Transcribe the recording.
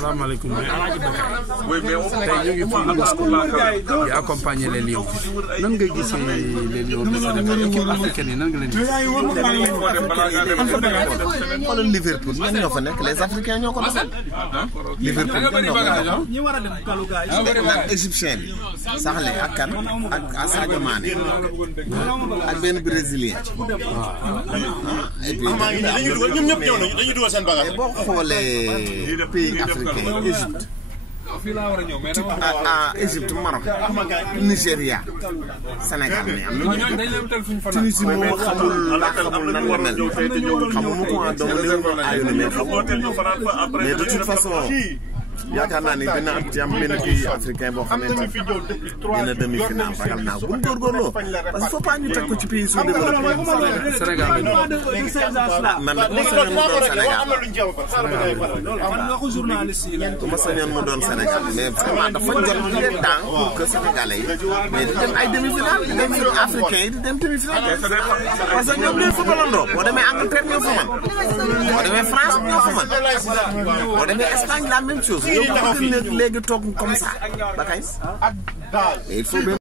salaamaaleykum mais Alaaji Bakar tey ñu ngi fii Moscou di accompagner les Lions nan nga gisee les Lions de Sénégal équipe africaine yi nan nga leen gisee. xoolal Liverpool ñan ñoo fa nekk les Africains ñoo ko doxal. Liverpool ñan ñoo ko doxal. nag égyptien bi Saxle ak kan ak Sadio Mané ak benn brésilien. et puis ñoom ñëpp ñëw nañu dañuy dugal seen bagage. boo xoolee pays africain Égypte Égypte Maroc Nigéria Sénégal mais am na Tunisie moom xamul nan la mel xamuma ko en donc mais de toute façon yaakaar naa ni dina am ci am benn pays africain boo xamante ni dina demi-finale ragal naa bu ñu góorgóorloo parce que faut pas ñu teg ko ci pays sous-développé Sénégal man nag ma sañoon mu doon Sénégal ma sañoon mu doon Sénégal mais vraiment dafa jot il est temps pour que Sénégalais yi mais di dem ay demi-finale di dem africain yi di dem demi-finale parce que ñoom ñooy footballandoo boo demee Angleterre ñoo fa man boo demee France ñoo fa man boo demee Espagne la même chose. yow bëgg léegi toog comme ça ba kañ il faut